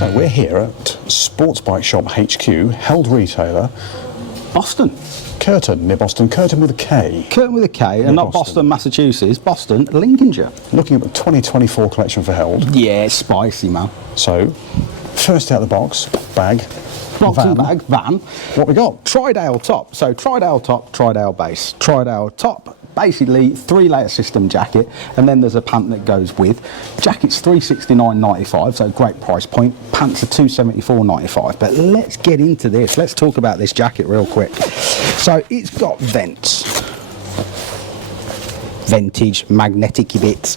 So we're here at Sports Bike Shop HQ, Held retailer, Boston. Curtin, near Boston. Curtin with a K. Curtin with a K, and not Boston, Massachusetts. Boston, Lincolnshire. Looking at the 2024 collection for Held. Yeah, it's spicy, man. So, first out of the box, bag. Boxing bag, van. What we got? Tridale top. So Tridale top, Tridale base. Tridale top, basically 3-layer system jacket, and then there's a pant that goes with. Jacket's $369.95, so great price point. Pants are $274.95. But let's get into this. Let's talk about this jacket real quick. So it's got vents. Vintage, magnetic bits.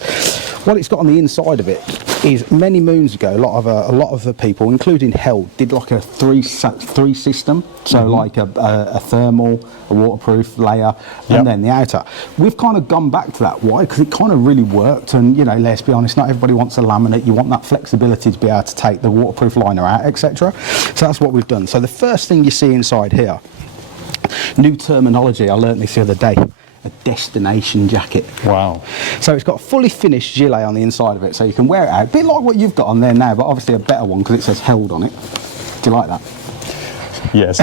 What it's got on the inside of it is, many moons ago, a lot of the people, including Held, did like a three system. So like a thermal, a waterproof layer, and then the outer. We've kind of gone back to that. Why? Because it kind of really worked. And you know, let's be honest, not everybody wants a laminate. You want that flexibility to be able to take the waterproof liner out, etc. So that's what we've done. So the first thing you see inside here, new terminology. I learned this the other day. A destination jacket. Wow. So it's got a fully finished gilet on the inside of it, so you can wear it out. A bit like what you've got on there now, but obviously a better one because it says Held on it. Do you like that? Yes.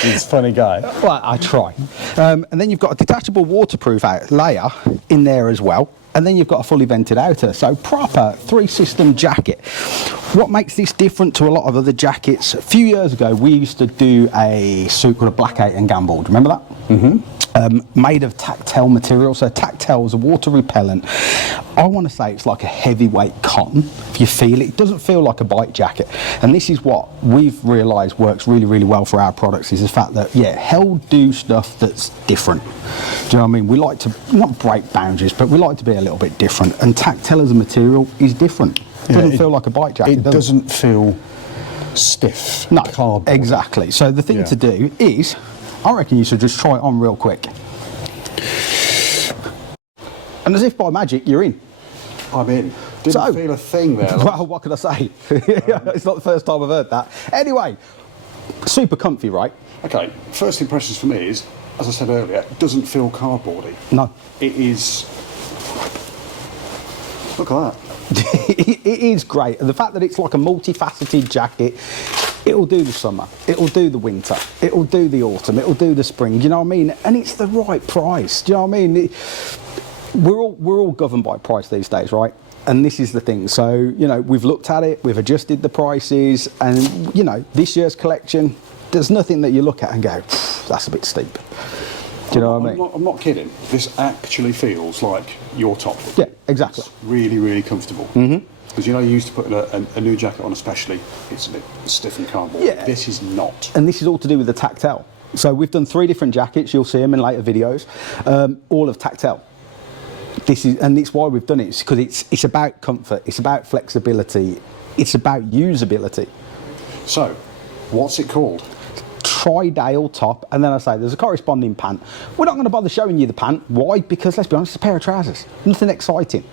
He's a funny guy. Well, I try. And then you've got a detachable waterproof layer in there as well. And then you've got a fully vented outer, so proper 3-system jacket. What makes this different to a lot of other jackets? A few years ago, we used to do a suit called a Black 8 and Gamble. Do you remember that? Mm-hmm. Made of Tactel material. So Tactel is a water repellent. I want to say it's like a heavyweight cotton. If you feel it, it doesn't feel like a bike jacket. And this is what we've realised works really, really well for our products, is the fact that, yeah, Held do stuff that's different. Do you know what I mean? We like to, not break boundaries, but we like to be a little bit different. And Tactel as a material is different. It doesn't feel like a bike jacket, It doesn't feel stiff. No, cardboard. Exactly. So the thing to do is, I reckon you should just try it on real quick. And as if by magic, you're in. I'm in. Didn't feel a thing there. Like. Well, what can I say? It's not the first time I've heard that. Anyway, super comfy, right? Okay, first impressions for me is, as I said earlier, it doesn't feel cardboardy. No. It is... Look at that. It is great. And the fact that it's like a multifaceted jacket, it'll do the summer, it'll do the winter, it'll do the autumn, it'll do the spring, do you know what I mean? And it's the right price, do you know what I mean? We're all governed by price these days, right? And this is the thing. So, you know, we've looked at it, we've adjusted the prices, and, you know, this year's collection, there's nothing that you look at and go, that's a bit steep. Do you know what I mean? I'm not kidding. This actually feels like your top. Yeah, exactly. It's really, really comfortable. Mm-hmm. Because, you know, you used to put a new jacket on, especially, it's a bit stiff and cardboard. Yeah. This is not. And this is all to do with the Tactel. So we've done 3 different jackets. You'll see them in later videos. All of Tactel. And it's why we've done it. It's because it's about comfort. It's about flexibility. It's about usability. So, what's it called? Tridale top, and then I say there's a corresponding pant. We're not going to bother showing you the pant. Why? Because let's be honest, it's a pair of trousers. Nothing exciting.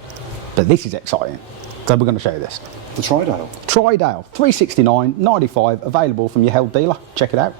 But this is exciting. So we're going to show you this. The Tridale. Tridale, $369.95, available from your Held dealer. Check it out.